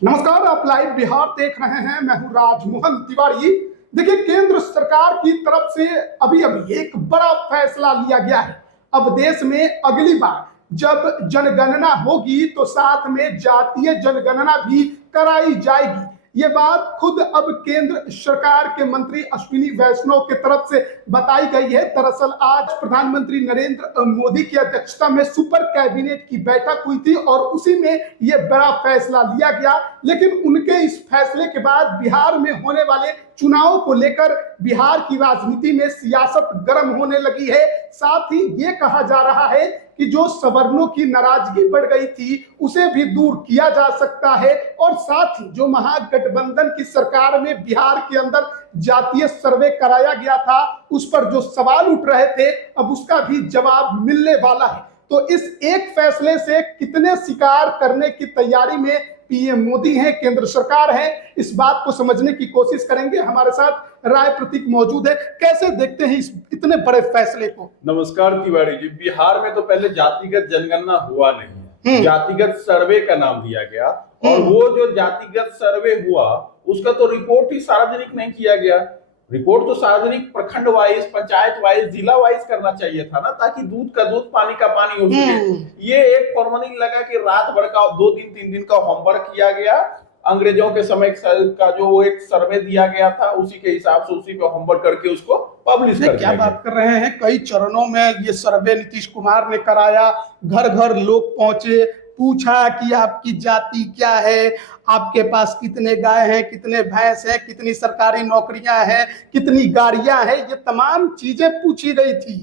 नमस्कार, आप लाइव बिहार देख रहे हैं। मैं हूं राजमोहन तिवारी। देखिए, केंद्र सरकार की तरफ से अभी अभी एक बड़ा फैसला लिया गया है। अब देश में अगली बार जब जनगणना होगी तो साथ में जातीय जनगणना भी कराई जाएगी। ये बात खुद अब केंद्र सरकार के मंत्री अश्विनी वैष्णव की तरफ से बताई गई है। दरअसल आज प्रधानमंत्री नरेंद्र मोदी की अध्यक्षता में सुपर कैबिनेट की बैठक हुई थी और उसी में यह बड़ा फैसला लिया गया। लेकिन उनके इस फैसले के बाद बिहार में होने वाले चुनाव को लेकर बिहार की राजनीति में सियासत गर्म होने लगी है। साथ ही ये कहा जा रहा है कि जो सवर्णों की नाराजगी बढ़ गई थी उसे भी दूर किया जा सकता है। और साथ ही जो महागठबंधन की सरकार में बिहार के अंदर जातीय सर्वे कराया गया था उस पर जो सवाल उठ रहे थे अब उसका भी जवाब मिलने वाला है। तो इस एक फैसले से कितने शिकार करने की तैयारी में पीएम मोदी हैं, केंद्र सरकार है, इस बात को समझने की कोशिश करेंगे। हमारे साथ राय प्रतीक मौजूद है। कैसे देखते हैं इस इतने बड़े फैसले को? नमस्कार तिवारी जी। बिहार में तो पहले जातिगत जनगणना हुआ नहीं है, जातिगत सर्वे का नाम दिया गया और वो जो जातिगत सर्वे हुआ उसका तो रिपोर्ट ही सार्वजनिक नहीं किया गया। रिपोर्ट तो सार्वजनिक प्रखंड वाइज, पंचायत वाइज, जिला वाइज करना चाहिए था ना, ताकि दूध का दूध पानी का पानी हो सके। ये एक फॉर्मलिंग लगा कि रात भर का 2 दिन 3 दिन का होमवर्क किया गया। अंग्रेजों के समय का जो एक सर्वे दिया गया था उसी के हिसाब से उसी पे होमवर्क करके उसको पब्लिश कर क्या बात कर रहे हैं। कई चरणों में ये सर्वे नीतीश कुमार ने कराया, घर घर लोग पहुंचे, पूछा कि आपकी जाति क्या है, आपके पास कितने गाय हैं, कितने भैंस हैं, कितनी सरकारी नौकरियां हैं, कितनी गाड़ियां हैं, ये तमाम चीजें पूछी गई थी।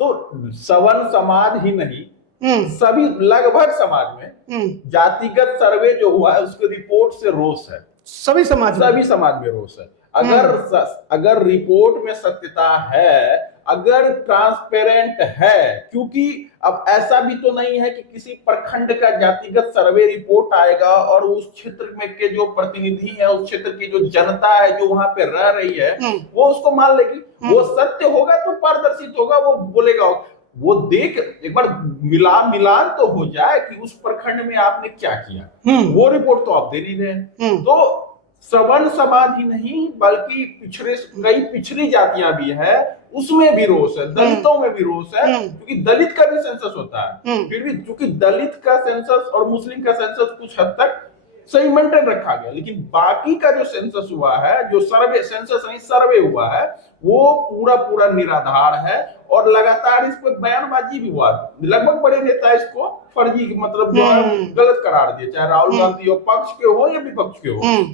तो सवर्ण समाज ही नहीं, सभी लगभग समाज में जातिगत सर्वे जो हुआ है उसके रिपोर्ट से रोष है। सभी समाज में रोष है। अगर रिपोर्ट में सत्यता है, अगर ट्रांसपेरेंट है, क्योंकि अब ऐसा भी तो नहीं है कि किसी प्रखंड का जातिगत सर्वे रिपोर्ट आएगा और उस क्षेत्र में के जो प्रतिनिधि है, उस क्षेत्र की जो जनता है जो वहां पे रह रही है वो उसको मान लेगी। वो सत्य होगा तो पारदर्शित होगा, वो बोलेगा। वो देख एक बार मिलान तो हो जाए कि उस प्रखंड में आपने क्या किया। वो रिपोर्ट तो आप दे नहीं रहे। तो सवर्ण समाज ही नहीं बल्कि कई पिछड़ी जातियां भी है, उसमें भी रोष है, दलितों में भी रोष है, क्योंकि दलित का भी सेंसस होता है। फिर भी चूंकि दलित का सेंसस और मुस्लिम का सेंसस कुछ हद तक सही मेंटेन रखा गया, लेकिन बाकी का जो सेंसस हुआ है, जो सेंसस नहीं सर्वे हुआ है, वो पूरा निराधार है। और लगातार इस पर बयानबाजी भी हुआ। लगभग बड़े नेता इसको फर्जी मतलब जो है गलत करार दिए, चाहे राहुल गांधी हो पक्ष के हो या विपक्ष के हो।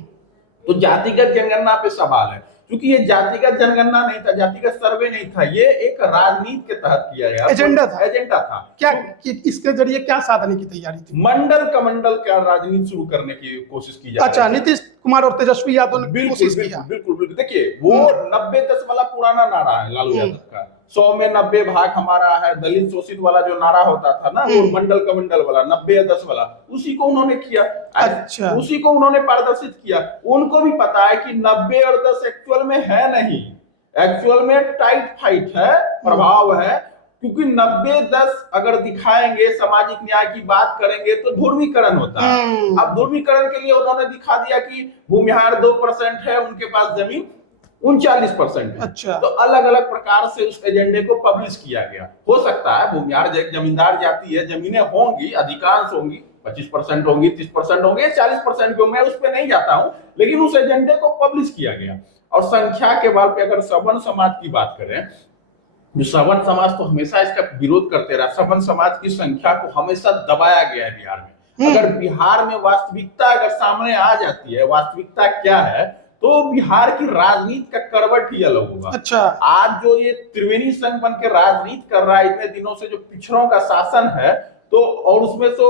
तो जातिगत जनगणना पे सवाल है, क्योंकि ये जातिगत जनगणना नहीं था, जातिगत सर्वे नहीं था, ये एक राजनीति के तहत किया गया एजेंडा था। क्या इसके जरिए क्या साधने की तैयारी थी? मंडल कमंडल का राजनीति शुरू करने की कोशिश की जा रही है। अच्छा, नीतीश कुमार और तेजस्वी यादव ने कोशिश किया। बिल्कुल। देखिए, वो 90-10 वाला पुराना नारा है लालू यादव का, 100 में 90 भाग हमारा है, दलित शोषित वाला जो नारा होता था ना, वो मंडल कमंडल वाला 90-10 वाला, उसी को उन्होंने किया। अच्छा, उसी को उन्होंने पारदर्शित किया। उनको भी पता है कि 90 और 10 एक्चुअल में है नहीं, एक्चुअल में टाइट फाइट है, प्रभाव है। क्योंकि 90-10 अगर दिखाएंगे, सामाजिक न्याय की बात करेंगे तो ध्रुवीकरण होता है। अब ध्रुवीकरण के लिए उन्होंने दिखा दिया कि भूमिहार 2% है, उनके पास जमीन 39% है। अच्छा, तो अलग अलग प्रकार से उस एजेंडे को पब्लिश किया गया। हो सकता है भूमिहार जमींदार जाति है, जमीनें होंगी, अधिकांश होंगी, 25% होंगी, 30% होंगे, 40% भी, मैं उस पर नहीं जाता हूं, लेकिन उस एजेंडे को पब्लिश किया गया। और संख्या के बल पे अगर सवर्ण समाज की बात करें, जो सवर्ण समाज तो हमेशा इसका विरोध करते रहा, सवर्ण समाज की संख्या को हमेशा दबाया गया है बिहार में। अगर बिहार में वास्तविकता अगर सामने आ जाती है, वास्तविकता क्या है, तो बिहार की राजनीति का करवट ही अलग होगा। अच्छा, आज जो ये त्रिवेणी संघ बन के राजनीति कर रहा है इतने दिनों से, जो पिछड़ों का शासन है, तो और उसमें तो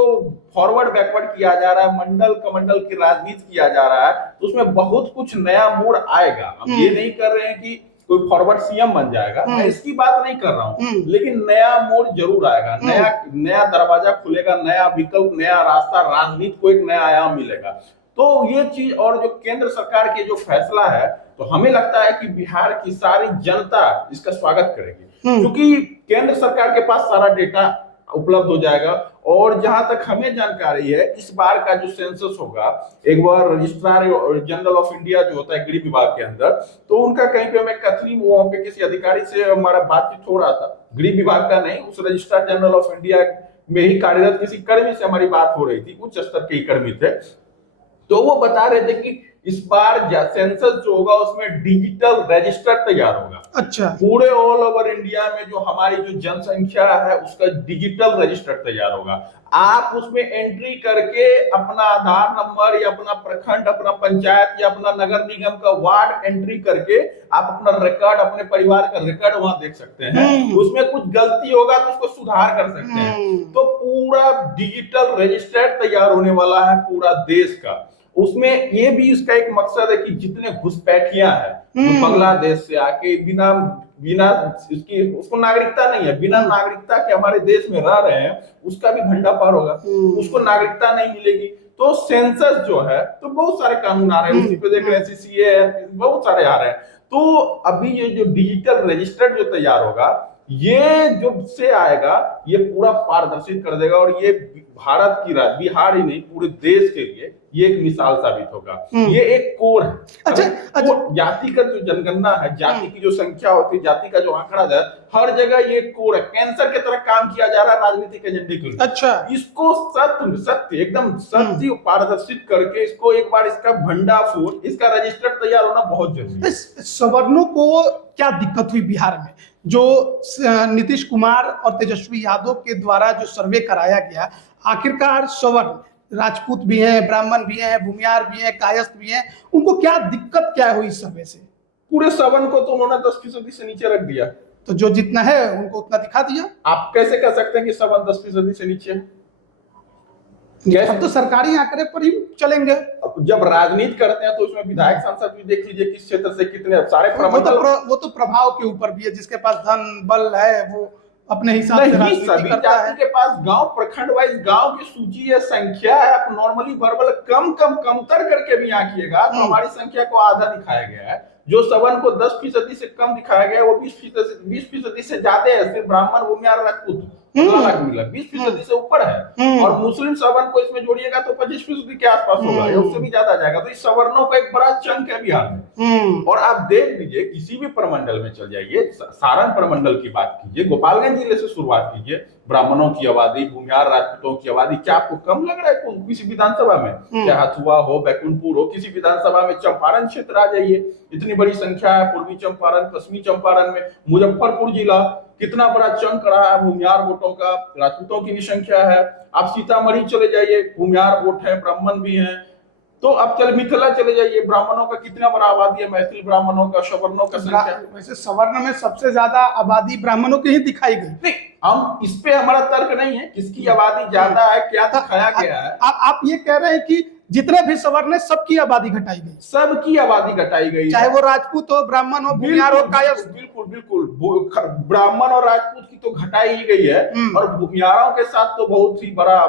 फॉरवर्ड बैकवर्ड किया जा रहा है, मंडल कमंडल की राजनीति किया जा रहा है, तो उसमें बहुत कुछ नया मोड़ आएगा। हम ये नहीं कर रहे हैं कि कोई फॉरवर्ड सीएम बन जाएगा, मैं इसकी बात नहीं कर रहा हूँ, लेकिन नया मोड़ जरूर आएगा, नया दरवाजा खुलेगा, नया विकल्प, नया रास्ता, राजनीति को एक नया आयाम मिलेगा। तो ये चीज, और जो केंद्र सरकार के जो फैसला है, तो हमें लगता है कि बिहार की सारी जनता इसका स्वागत करेगी, क्योंकि केंद्र सरकार के पास सारा डेटा उपलब्ध हो जाएगा। और जहां तक हमें जानकारी है, इस बार का जो सेंसस होगा, एक बार रजिस्ट्रार जनरल ऑफ इंडिया जो होता है गृह विभाग के अंदर, तो उनका कहीं पे हमें कथनी वहां पे किसी अधिकारी से हमारा बातचीत हो रहा था, गृह विभाग का नहीं, उस रजिस्ट्रार जनरल ऑफ इंडिया में ही कार्यरत किसी कर्मी से हमारी बात हो रही थी, उच्च स्तर के कर्मी थे। तो वो बता रहे थे कि इस बार सेंसस जो होगा उसमें डिजिटल रजिस्टर तैयार होगा। अच्छा। पूरे ऑल ओवर इंडिया में जो हमारी जो जनसंख्या है उसका डिजिटल रजिस्टर तैयार होगा। आप उसमें एंट्री करके अपना आधार नंबर या अपना प्रखंड, अपना पंचायत या अपना नगर निगम का वार्ड एंट्री करके आप अपना रिकॉर्ड, अपने परिवार का रिकॉर्ड वहां देख सकते हैं। उसमें कुछ गलती होगा तो उसको सुधार कर सकते हैं। तो पूरा डिजिटल रजिस्टर तैयार होने वाला है पूरा देश का। उसमें ये भी इसका एक मकसद है कि जितने घुसपैठियां हैं जो बांग्लादेश से आके बिना इसकी उसको नागरिकता नहीं है, बिना नागरिकता के हमारे देश में रह रहे हैं, उसका भी भंडाफोड़ होगा। उसको नागरिकता नहीं मिलेगी। तो सेंसस जो है, तो बहुत सारे कानून आ रहे हैं, उसी पे देख रहे हैं, सीसीए है, बहुत सारे आ रहे हैं। तो अभी ये जो डिजिटल रजिस्टर जो तैयार होगा, ये जो से आएगा, ये पूरा पारदर्शित कर देगा। और ये भारत की बिहार ही नहीं, पूरे देश के लिए ये एक मिसाल साबित होगा। ये एक कोड है। अच्छा। जाति का जो जनगणना है, जाति की जो संख्या होती है, जाति का जो आंकड़ा है, हर जगह ये कोड है। कैंसर की तरह काम किया जा रहा है राजनीतिक एजेंडे के लिए। अच्छा। इसको सत्य एकदम सत्य पारदर्शित करके इसको एक बार इसका भंडाफोड़, इसका रजिस्टर तैयार होना बहुत जरूरी है। सवर्णों को क्या दिक्कत हुई बिहार में? जो नीतीश कुमार और तेजस्वी यादव के द्वारा जो सर्वे कराया गया, आखिरकार सवर्ण, राजपूत भी हैं, ब्राह्मण भी हैं, भूमियार भी हैं, कायस्थ भी हैं, उनको क्या दिक्कत क्या हुई इस सर्वे से? पूरे सवर्ण को तो उन्होंने 10% से नीचे रख दिया। तो जो जितना है उनको उतना दिखा दिया। आप कैसे कह सकते हैं कि सवर्ण 10% से नीचे? अब तो सरकारी आंकड़े पर ही चलेंगे। जब राजनीति करते हैं तो उसमें विधायक सांसद भी देख लीजिए किस क्षेत्र से कितने सारे वो तो प्रभाव के ऊपर भी है, जिसके पास धन बल है वो अपने हिसाब से राजनीति सभी जाति के पास गांव प्रखंड वाइज गांव की सूची है, संख्या है। आप नॉर्मली वर्बल कमतर करके भी यहाँ किएगा तो हमारी संख्या को आधा दिखाया गया है। जो सवर्ण को 10% से कम दिखाया गया है, वो 20% से ज्यादा है। सिर्फ ब्राह्मण, भूमियार, राजपूत 2 लाख मिला, 20% से ऊपर है। और मुस्लिम सवर्ण को इसमें जोड़िएगा तो 25% के आसपास होगा, या उससे भी ज्यादा जाएगा। तो इस सवर्णों का एक बड़ा चंक है बिहार में। और आप देख लीजिए, किसी भी प्रमंडल में चल जाइए, सारण प्रमंडल की बात कीजिए, गोपालगंज जिले से शुरुआत कीजिए, ब्राह्मणों की आबादी, भूमियार, राजपूतों की आबादी, क्या आपको कम लग रहा है किसी विधानसभा में? क्या हथुआ हो, बैकुंठपुर हो, किसी विधानसभा में, चंपारण क्षेत्र आ जाइए, इतनी बड़ी संख्या है। पूर्वी चंपारण, पश्चिमी चंपारण में, मुजफ्फरपुर जिला कितना बड़ा चंक रहा है भूमियार वोटों का, राजपूतों की भी संख्या है। आप सीतामढ़ी चले जाइए, भूमियार वोट है, ब्राह्मण भी हैं। तो अब मिथिला चले जाइए, ब्राह्मणों का कितना बड़ा आबादी है, मैथिल ब्राह्मणों का, सवर्णों का संख्या। वैसे सवर्ण में सबसे ज्यादा आबादी ब्राह्मणों की ही दिखाई गई। नहीं, हम इस पे हमारा तर्क नहीं है किसकी आबादी ज्यादा है, क्या दिखाया गया है। आप ये कह रहे हैं कि जितने भी सवर्ण है सबकी आबादी घटाई गई? सबकी आबादी घटाई गई, चाहे वो राजपूत हो, ब्राह्मण हो, भूमियार हो, कायस्थ। बिल्कुल ब्राह्मण और राजपूत की तो घटाई ही गई है, और भूमियारों के साथ तो बहुत ही बड़ा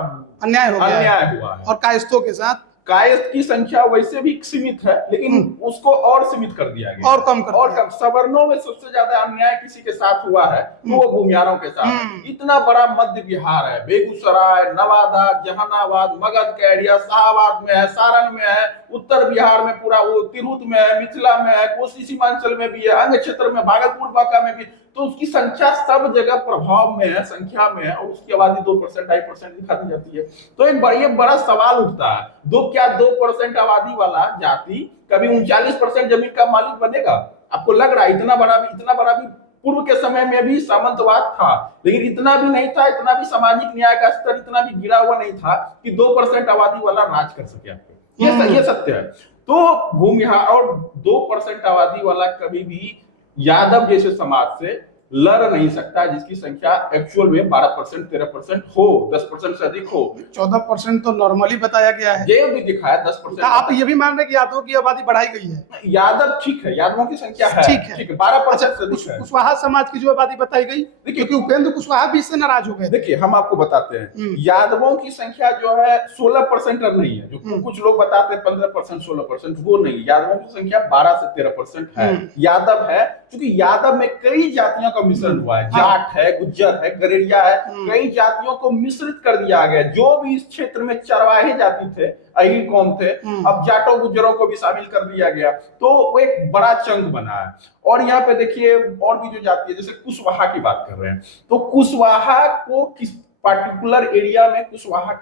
अन्याय हुआ है। और कायस्थों के साथ, कायस्थ की संख्या वैसे भी सीमित है, लेकिन उसको और सीमित कर दिया गया, और कम। सवर्णों में सबसे ज्यादा अन्याय किसी के साथ हुआ है तो वो भूमियारों के साथ। इतना बड़ा मध्य बिहार है, बेगूसराय, नवादा, जहानाबाद, मगध का एरिया, शाहबाद में है, सारण में है, उत्तर बिहार में पूरा वो तिरहुत में है, मिथिला में है, कोसी सीमांचल में भी है, अंग क्षेत्र में, भागलपुर बांका में भी। तो उसकी संख्या सब जगह प्रभाव में है, संख्या में है, और उसकी आबादी 2%, 2.5% दिखा दी जाती है। तो एक बड़ा सवाल उठता है, 2% आबादी वाला जाति कभी 39% जमीन का मालिक बनेगा? आपको लग रहा है इतना बड़ा भी पूर्व के समय में भी सामंतवाद था, लेकिन इतना भी नहीं था, इतना भी सामाजिक न्याय का स्तर इतना भी गिरा हुआ नहीं था कि 2% आबादी वाला राज कर सके आप पे। ये सत्य है। तो भूमिहार और 2% आबादी वाला कभी भी यादव जैसे समाज से लड़ नहीं सकता, जिसकी संख्या एक्चुअल में 12%, 13% हो, 10% से अधिक हो। 14% तो नॉर्मली बताया गया है, ये भी दिखाया 10%। आप ये भी मान रहे हैं कि यादवों की आबादी बढ़ाई गई है? यादव ठीक है, यादवों की संख्या है, ठीक है, 12% से अधिक है। कुशवाहा समाज की जो आबादी बताई गई, क्योंकि उपेंद्र कुशवाहा भी इससे नाराज हो गए। देखिए, हम आपको बताते हैं, यादवों की संख्या जो है 16% नहीं है, जो कुछ लोग बताते हैं 15%, 16%, वो नहीं। यादवों की संख्या 12 से 13% है। यादव है, क्योंकि यादव में कई जातियों का मिश्रण हुआ है, जाट है, गुज्जर है, गरेड़िया है, कई जातियों को मिश्रित कर दिया गया। जो भी इस क्षेत्र में चरवाहे जाति थे, अहीर कौम थे, अब जाटों गुज्जरों को भी शामिल कर दिया गया, तो वो एक बड़ा चंक बना है। और यहाँ पे देखिए और भी जो जाति है, जैसे कुशवाहा की बात कर रहे हैं, तो कुशवाहा को किस पार्टिकुलर एरिया में कुशवाहा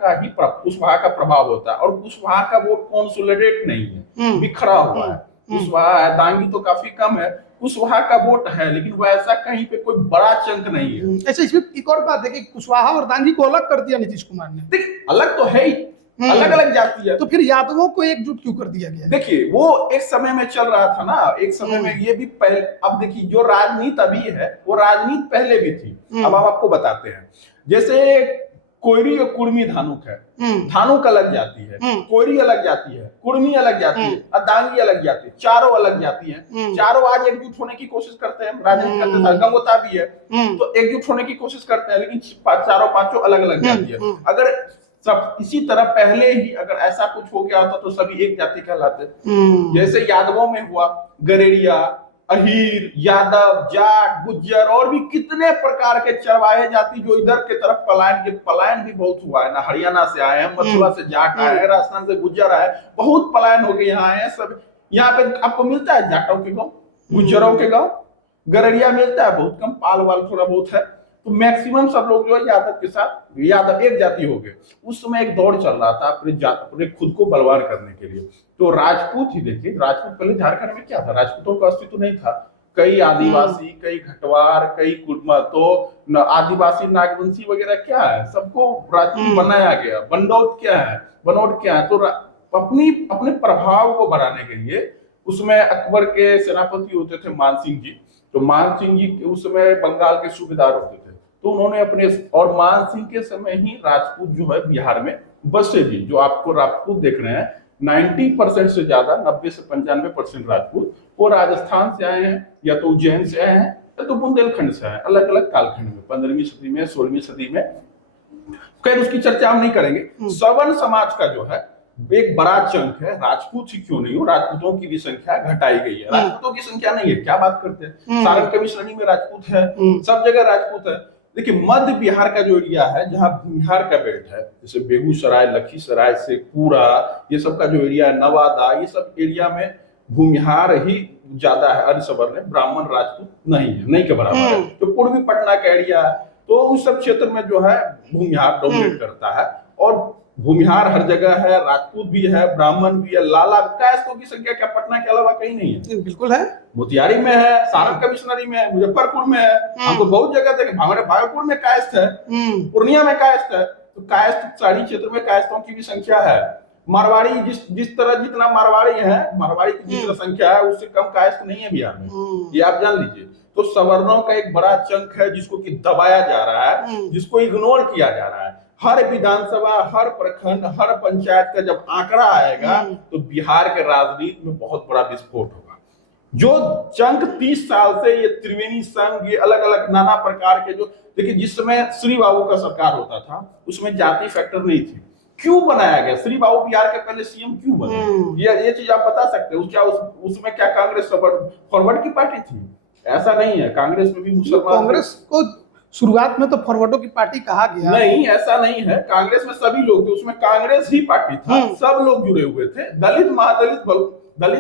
का प्रभाव होता है, और कुशवाहा का वोट कंसोलिडेट नहीं है, बिखरा हुआ है। कुशवाहा है, दांगी तो काफी कम है, कुशवाहा का वोट है, लेकिन वैसा कहीं पे कोई बड़ा चंक नहीं है। अच्छा, इसमें एक और बात है कि कुशवाहा और दांगी को अलग कर दिया नीतीश कुमार ने। देखिए अलग तो है ही, अलग अलग जाति है, तो फिर यादवों को एकजुट क्यों कर दिया गया? देखिए वो एक समय में चल रहा था ना, एक समय में ये भी पहले, अब देखिए जो राजनीति अभी है वो राजनीति पहले भी थी। अब हम आपको बताते हैं, जैसे कोयरी और कुर्मी धानुक है, धानुक अलग जाती है, कोयरी अलग जाती है, कुर्मी अलग जाती है, और दांगी अलग जाती है, चारों अलग जाती हैं। चारों आज एकजुट होने की कोशिश करते हैं, राजनीति करते हैं, गंगोता भी है तो एकजुट होने की कोशिश करते हैं, लेकिन चारों पांचों अलग अलग जाती है। अगर सब इसी तरह पहले ही अगर ऐसा कुछ हो गया होता तो सभी एक जाति कहलाते। जैसे यादवों में हुआ गरेड़िया, अहीर, यादव, जाट, गुज्जर और भी कितने प्रकार के चरवाहे जाति जो इधर के तरफ पलायन भी बहुत हुआ है ना। हरियाणा से आए हैं, मथुरा से जाट आए हैं, राजस्थान से गुज्जर आए, बहुत पलायन हो गए यहाँ आए हैं सब। यहाँ पे आपको मिलता है जाटों के गाँव, गुज्जरों के गाँव, गरड़िया मिलता है बहुत कम, पाल वाल थोड़ा बहुत है, तो मैक्सिमम सब लोग जो है यादव के साथ, यादव एक जाति हो गए। उस समय एक दौड़ चल रहा था अपने खुद को बलवान करने के लिए, तो राजपूत ही देखिए, राजपूत पहले झारखंड में क्या था, राजपूतों का अस्तित्व नहीं था। कई आदिवासी, कई घटवार, कई कुटुंब, तो आदिवासी नागवंशी वगैरह क्या है, सबको राजपूत बनाया गया। बनौट क्या है, तो अपने प्रभाव को बढ़ाने के लिए उसमें अकबर के सेनापति होते थे मान सिंह जी, तो मान सिंह जी उस समय बंगाल के सूबेदार होते थे, तो उन्होंने अपने, और मान सिंह के समय ही राजपूत जो है बिहार में बसे भी। जो आपको राजपूत देख रहे हैं 90% से ज्यादा, 90 से 95% राजपूत वो राजस्थान से आए हैं, या तो उज्जैन से आए हैं, या तो बुंदेलखंड से आए, अलग अलग कालखंड में, 15वीं सदी में, 16वीं सदी में। खैर उसकी चर्चा हम नहीं करेंगे। सवर्ण समाज का जो है एक बड़ा चंक है, राजपूत ही क्यों नहीं हो, राजपूतों की भी संख्या घटाई गई है। राजपूतों की संख्या नहीं है, क्या बात करते हैं, सारण कवि श्रेणी में राजपूत है, सब जगह राजपूत है। देखिए मध्य बिहार का जो एरिया है, जहां बिहार का बेल्ट है, जैसे बेगूसराय, लखीसराय, शेखपुरा, ये सब का जो एरिया है, नवादा, ये सब एरिया में भूमिहार ही ज्यादा है, अरिसवर्ण है, ब्राह्मण राजपूत नहीं है, नहीं के बराबर है। तो पूर्वी पटना का एरिया है, तो उस सब क्षेत्र में जो है भूमिहार डोमिनेट करता है, और भूमिहार हर जगह है, राजपूत भी है, ब्राह्मण भी है, लाला कायस्थों की संख्या क्या पटना के अलावा कहीं नहीं है? बिल्कुल है, मोतिहारी में है, सारण कमिश्नरी में है, मुजफ्फरपुर में है, हम तो बहुत जगह देखे, हमारे भागलपुर में कायस्थ है, पूर्णिया में कायस्थ है, तो कायस्थ शहरी क्षेत्र में कायस्थों की भी संख्या है। मारवाड़ी जिस तरह जितना मारवाड़ी है, मारवाड़ी की जितना संख्या है उससे कम कायस्थ नहीं है बिहार में, ये आप जान लीजिए। तो सवर्णों का एक बड़ा चंक है जिसको कि दबाया जा रहा है, जिसको इग्नोर किया जा रहा है। हर विधानसभा, हर प्रखंड, हर पंचायत का जब आंकड़ा आएगा तो बिहार के राजनीति में बहुत बड़ा विस्फोट होगा। जो चंक 30 साल से ये त्रिवेणी संघ, ये अलग अलग नाना प्रकार के, जो देखिए जिस समय श्री बाबू का सरकार होता था उसमें जाति फैक्टर नहीं थी, क्यों बनाया गया? श्री बाबू बिहार के पहले सीएम क्यों बने? ये चीज आप बता सकते हो? क्या उसमें क्या कांग्रेस फॉरवर्ड की पार्टी थी? ऐसा नहीं है, कांग्रेस में भी मुसलमान, कांग्रेस को शुरुआत में तो फॉरवर्डों की पार्टी कहा गया नहीं, ऐसा नहीं है। कांग्रेस में सभी लोग थे, उसमें कांग्रेस ही पार्टी था, सब लोग जुड़े हुए थे। दलित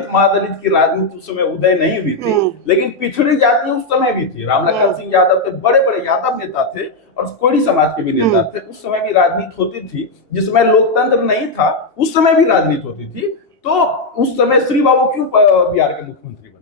महादलित की राजनीति उस समय उदय नहीं हुई थी, लेकिन पिछड़ी जाति उस समय भी थी। रामलखन सिंह यादव थे, बड़े बड़े यादव नेता थे, और कोयरी समाज के भी नेता थे। उस समय भी राजनीति होती थी, जिसमें लोकतंत्र नहीं था उस समय भी राजनीति होती थी। तो उस समय श्री बाबू क्यों बिहार के मुख्यमंत्री बने?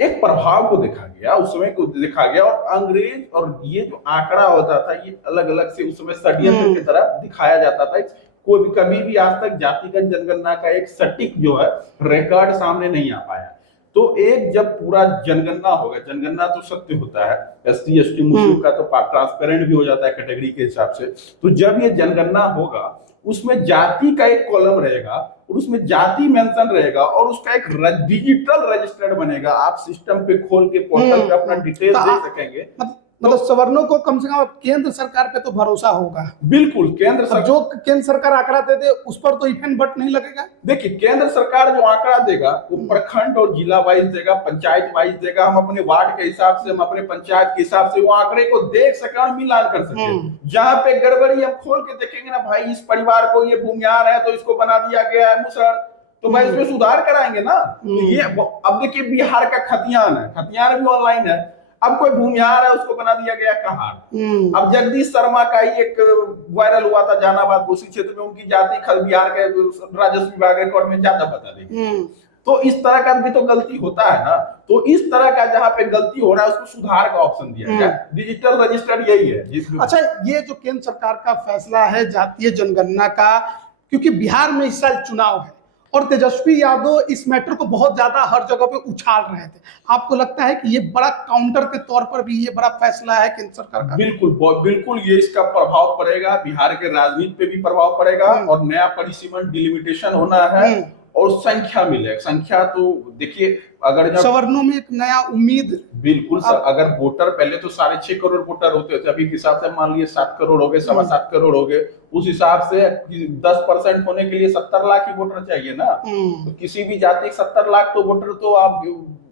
एक प्रभाव को देखा गया, उस समय को देखा गया, और अंग्रेज और ये जो आंकड़ा होता था ये अलग अलग से उस समय षड्यंत्र की तरह दिखाया जाता था। कोई कभी भी आज तक जातिगत जनगणना का एक सटीक जो है रिकॉर्ड सामने नहीं आ पाया। तो एक जब पूरा जनगणना होगा, जनगणना तो सत्य होता है, SC ST मुस्लिम का तो ट्रांसपेरेंट भी हो जाता है कैटेगरी के हिसाब से। तो जब ये जनगणना होगा उसमें जाति का एक कॉलम रहेगा और उसमें जाति मेंशन रहेगा, और उसका एक डिजिटल रजिस्टर्ड बनेगा। आप सिस्टम पे खोल के पोर्टल पे अपना डिटेल देख सकेंगे। मतलब सवर्णों को कम से कम अब केंद्र सरकार पे तो भरोसा होगा। बिल्कुल, केंद्र अब सरकार जो केंद्र सरकार आंकड़ा दे दे उस पर तो इफेक्ट बट नहीं लगेगा। देखिए, केंद्र सरकार जो आंकड़ा देगा वो प्रखंड और जिला वाइज देगा, पंचायत वाइज देगा। हम अपने वार्ड के हिसाब से, हम अपने पंचायत के हिसाब से वो आंकड़े को देख सके और मिलान कर सके। जहां पे गड़बड़ी हम खोल के देखेंगे ना, भाई इस परिवार को ये भूमिहार है तो इसको बना दिया गया है मुसहर, तो भाई इसमें सुधार कराएंगे ना। तो ये अब देखिए, बिहार का खतियान है, खतियान भी ऑनलाइन है। अब कोई भूमिहार है उसको बना दिया गया कहार। अब जगदीश शर्मा का ही एक वायरल हुआ था जहानाबाद कोसी क्षेत्र में, उनकी जाति बिहार के राजस्व विभाग रिकॉर्ड में ज्यादा बता दी। तो इस तरह का भी तो गलती होता है ना। तो इस तरह का जहां पे गलती हो रहा है उसको सुधार का ऑप्शन दिया गया। डिजिटल रजिस्टर यही है। अच्छा, ये जो केंद्र सरकार का फैसला है जातीय जनगणना का, क्योंकि बिहार में इस साल चुनाव है और तेजस्वी यादव इस मैटर को बहुत ज्यादा हर जगह पे उछाल रहे थे, आपको लगता है कि ये बड़ा काउंटर के तौर पर भी ये बड़ा फैसला है केंद्र सरकार का? बिल्कुल, बिल्कुल, ये इसका प्रभाव पड़ेगा, बिहार के राजनीति पे भी प्रभाव पड़ेगा। और नया परिसीमन डिलिमिटेशन होना है और संख्या मिलेगा। संख्या तो देखिए, अगर सवर्णों में एक नया उम्मीद, बिल्कुल अगर वोटर पहले तो 6.5 करोड़ वोटर होते थे, अभी के हिसाब से मान लिए 7 करोड़ हो गए, 7.25 करोड़ हो गए। उस हिसाब से 10% होने के लिए 70 लाख ही वोटर चाहिए ना। तो किसी भी जाति 70 लाख तो वोटर तो आप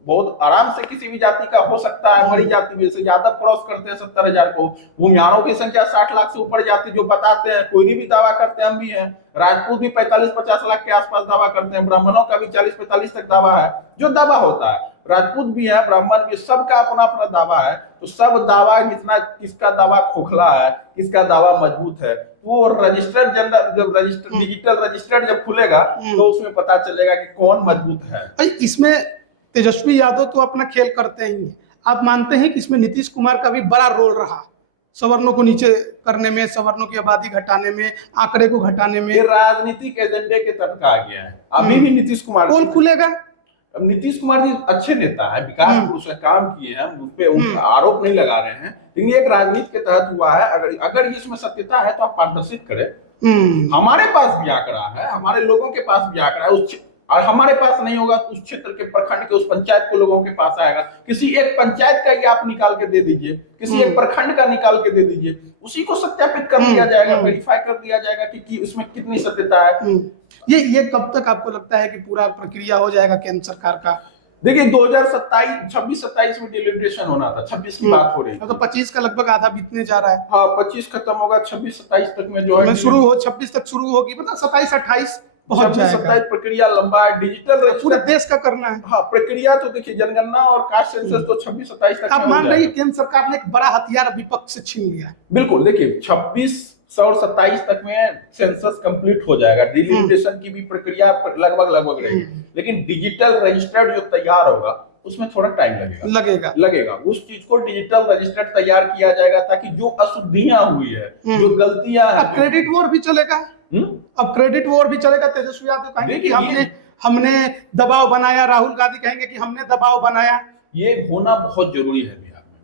बहुत आराम से किसी भी जाति का हो सकता है। हमारी जाति में से ज्यादा क्रॉस करते हैं 70,000 को। भूमिहारों की संख्या 60 लाख से ऊपर जाती, जो बताते हैं, कोई भी दावा करते हैं, हम भी हैं। राजपूत भी 45-50 लाख के आसपास दावा करते हैं। ब्राह्मणों का भी 40-45 तक दावा है, जो दावा होता है। राजपूत भी है, ब्राह्मण भी, सबका अपना अपना दावा है। तो सब दावा जितना, किसका दावा खोखला है, किसका दावा मजबूत है, वो रजिस्टर्ड जनरल जब रजिस्टर डिजिटल रजिस्टर्ड जब खुलेगा तो उसमें पता चलेगा कि कौन मजबूत है। इसमें तेजस्वी यादव तो अपना खेल करते ही हैं। आप मानते हैं कि इसमें नीतीश कुमार का भी बड़ा रोल रहा सवर्णों को नीचे करने में, सवर्णों की आबादी घटाने में, आंकड़े को घटाने में? ये राजनीतिक एजेंडे के तहत आ गया है। अभी भी नीतीश कुमार पोल खुलेगा। अब नीतीश कुमार जी अच्छे नेता है, विकास पुरुष है, काम किए हैं, उन पे आरोप नहीं लगा रहे हैं, लेकिन ये एक राजनीति के तहत हुआ है। अगर इसमें सत्यता है तो आप पारदर्शित करें। हमारे पास भी आंकड़ा है, हमारे लोगों के पास भी आंकड़ा है, और हमारे पास नहीं होगा तो उस क्षेत्र के, प्रखंड के, उस पंचायत के लोगों के पास आएगा। किसी एक पंचायत का ही आप निकाल के दे दीजिए, किसी एक प्रखंड का निकाल के दे दीजिए, उसी को सत्यापित कर दिया जाएगा, वेरीफाई कर दिया जाएगा कि इसमें कितनी सत्यता है। ये कब तक आपको लगता है कि पूरा प्रक्रिया हो जाएगा केंद्र सरकार का? देखिए, 26-27 में डिलिमिटेशन होना था, 26 की बात हो रही है, तो 25 का लगभग आधा बीतने जा रहा है। हाँ, 25 खत्म होगा, 26-27 तक में जो है शुरू हो, 26 तक शुरू होगी, मतलब 27-28 पहुंच जाएगा। 27 प्रक्रिया लंबा है, डिजिटल पूरे देश का करना है। हाँ, प्रक्रिया तो देखिए, जनगणना और कास्ट सेंसस तो 26-27 तक। आप मान रहे हैं केंद्र सरकार ने एक बड़ा हथियार विपक्ष से छीन लिया? बिल्कुल, देखिए 26 और 27 तक में सेंसस कंप्लीट हो जाएगा। डिलिमिटेशन की भी प्रक्रिया लगभग रहेगी, लेकिन डिजिटल रजिस्टर्ड जो तैयार होगा उसमें थोड़ा टाइम लगेगा। उस चीज को डिजिटल रजिस्टर्ड तैयार किया जाएगा ताकि जो अशुद्धियां हुई है, जो गलतियां हैं। अब क्रेडिट वॉर भी चलेगा। अब क्रेडिट वॉर भी चलेगा। तेजस्वी यादव कहेंगे कि हमने दबाव बनाया, राहुल गांधी कहेंगे कि हमने दबाव बनाया। ये होना बहुत जरूरी है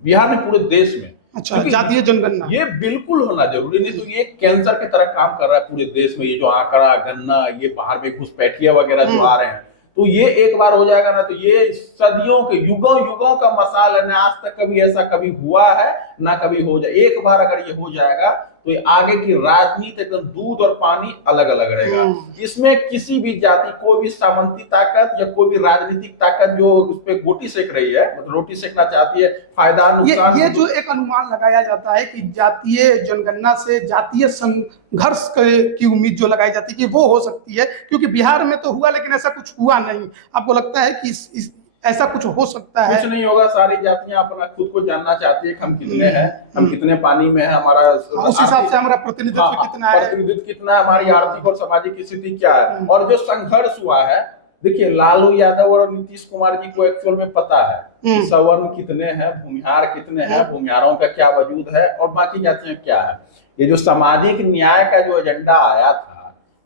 बिहार में, पूरे देश में। अच्छा, जातीय जनगणना ये बिल्कुल होना जरूरी, नहीं तो ये कैंसर की तरह काम कर रहा है पूरे देश में। ये जो आंकड़ा गणना, ये बाहर में घुसपैठिया वगैरह जो आ रहे हैं, तो ये एक बार हो जाएगा ना, तो ये सदियों के, युगों का मसाल है। ना आज तक कभी ऐसा कभी हुआ है, ना कभी हो जाए। एक बार अगर ये हो जाएगा तो आगे की राजनीति एकदम दूध और पानी अलग अलग रहेगा। इसमें किसी भी जाति, कोई भी सामंती ताकत या कोई भी राजनीतिक ताकत जो उस पर गोटी सेक रही है, मतलब रोटी सेकना चाहती है, फायदा नुकसान। ये जो एक अनुमान लगाया जाता है कि जातीय जनगणना से जातीय संघर्ष की उम्मीद जो लगाई जाती है कि वो हो सकती है, क्योंकि बिहार में तो हुआ लेकिन ऐसा कुछ हुआ नहीं। आपको लगता है कि ऐसा कुछ हो सकता है? कुछ नहीं होगा। सारी जातियां अपना खुद को जानना चाहती है, हम कितने हैं, हम कितने पानी में है, हमारा उस हिसाब से हमारा प्रतिनिधित्व कितना है, हमारी आर्थिक और सामाजिक स्थिति क्या है। और जो संघर्ष हुआ है, देखिए, लालू यादव और नीतीश कुमार जी को एक्चुअल में पता है कि सवर्ण कितने हैं, भूमिहार कितने हैं, भूमिहारों का क्या वजूद है और बाकी जातियां क्या है। ये जो सामाजिक न्याय का जो एजेंडा आया था,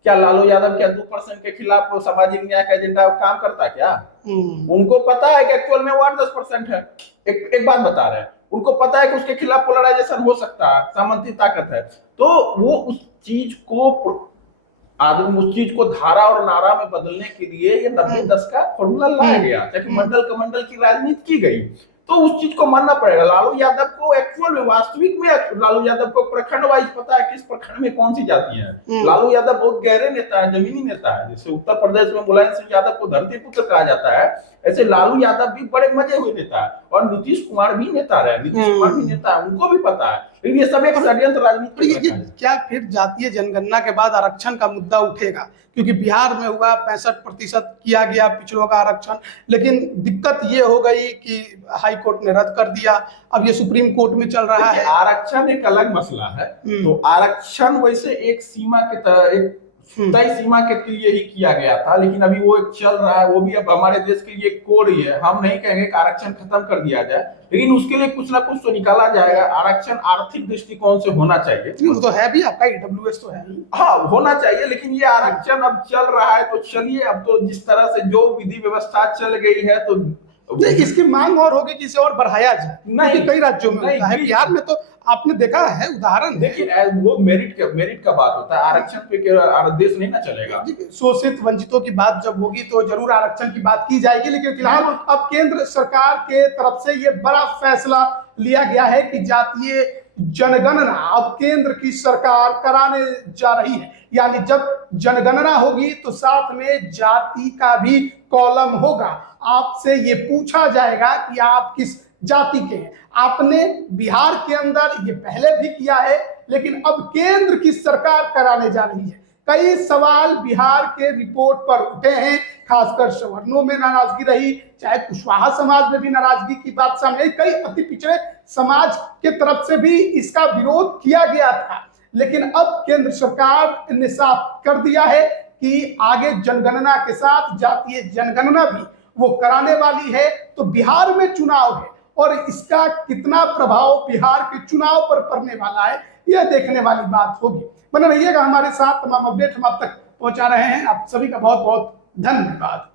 क्या लालू यादव क्या 2% के खिलाफ सामाजिक न्याय का एजेंडा काम करता क्या? उनको पता है कि एक्चुअल में वो 10% है। एक बात बता रहे हैं, उनको पता है कि उसके खिलाफ पोलराइजेशन हो सकता है, सामंती ताकत है। तो वो उस चीज को धारा और नारा में बदलने के लिए ये 90-10 का फॉर्मूला लाया गया, ताकि मंडल कमंडल की राजनीति की गई। तो उस चीज को मानना पड़ेगा। लालू यादव को एक्चुअल में, वास्तविक में लालू यादव को प्रखंड वाइज पता है किस प्रखंड में कौन सी जाति है। लालू यादव बहुत गहरे नेता है, जमीनी नेता है। जैसे उत्तर प्रदेश में मुलायम सिंह यादव को धरती पुत्र कहा जाता है, ऐसे लालू यादव भी बड़े मजे हुए नेता है। और नीतीश कुमार भी नेता रहे, नीतीश कुमार भी नेता है, उनको भी पता है। लेकिन ये सब एक षड्यंत्र राजनीति है। क्या फिर जातीय जनगणना के बाद आरक्षण का मुद्दा उठेगा? क्योंकि बिहार में हुआ 65% किया गया पिछड़ों का आरक्षण, लेकिन दिक्कत ये हो गई कि हाई कोर्ट ने रद्द कर दिया, अब ये सुप्रीम कोर्ट में चल रहा है। आरक्षण एक अलग मसला है। तो आरक्षण वैसे एक सीमा के एक तय सीमा के लिए ही किया गया था, लेकिन अभी वो चल रहा है। वो भी अब हमारे देश के लिए कोड ही है। हम नहीं कहेंगे कि आरक्षण खत्म कर दिया जाए, लेकिन उसके लिए कुछ ना कुछ तो निकाला जाएगा। आरक्षण आर्थिक दृष्टिकोण से होना चाहिए। वो तो है भी, आपका ईडब्ल्यूएस तो है ही। हाँ, होना चाहिए, लेकिन ये आरक्षण अब चल रहा है तो चलिए। अब तो जिस तरह से जो विधि व्यवस्था चल गई है, तो इसकी मांग और होगी कि इसे और बढ़ाया जाए। नहीं, कई राज्यों में होता है, बिहार में तो आपने देखा है उदाहरण। देखिए, वो मेरिट का बात होता है, आरक्षण पे देश नहीं ना चलेगा। शोषित वंचितों की बात जब होगी तो जरूर आरक्षण की बात की जाएगी, लेकिन फिलहाल अब केंद्र सरकार के तरफ से ये बड़ा फैसला लिया गया है कि जातीय जनगणना अब केंद्र की सरकार कराने जा रही है। यानी जब जनगणना होगी तो साथ में जाति का भी कॉलम होगा। आपसे ये पूछा जाएगा कि आप किस जाति के हैं। आपने बिहार के अंदर ये पहले भी किया है, लेकिन अब केंद्र की सरकार कराने जा रही है। कई सवाल बिहार के रिपोर्ट पर उठे हैं, खासकर सवर्णों में नाराजगी रही, चाहे कुशवाहा समाज में भी नाराजगी की बात सामने आई। कई अति पिछड़े समाज के तरफ से भी इसका विरोध किया गया था, लेकिन अब केंद्र सरकार ने साफ कर दिया है कि आगे जनगणना के साथ जातीय जनगणना भी वो कराने वाली है। तो बिहार में चुनाव है और इसका कितना प्रभाव बिहार के चुनाव पर पड़ने वाला है, यह देखने वाली बात होगी। बने रहिएगा हमारे साथ, तमाम अपडेट हम आप तक पहुंचा रहे हैं। आप सभी का बहुत बहुत धन्यवाद।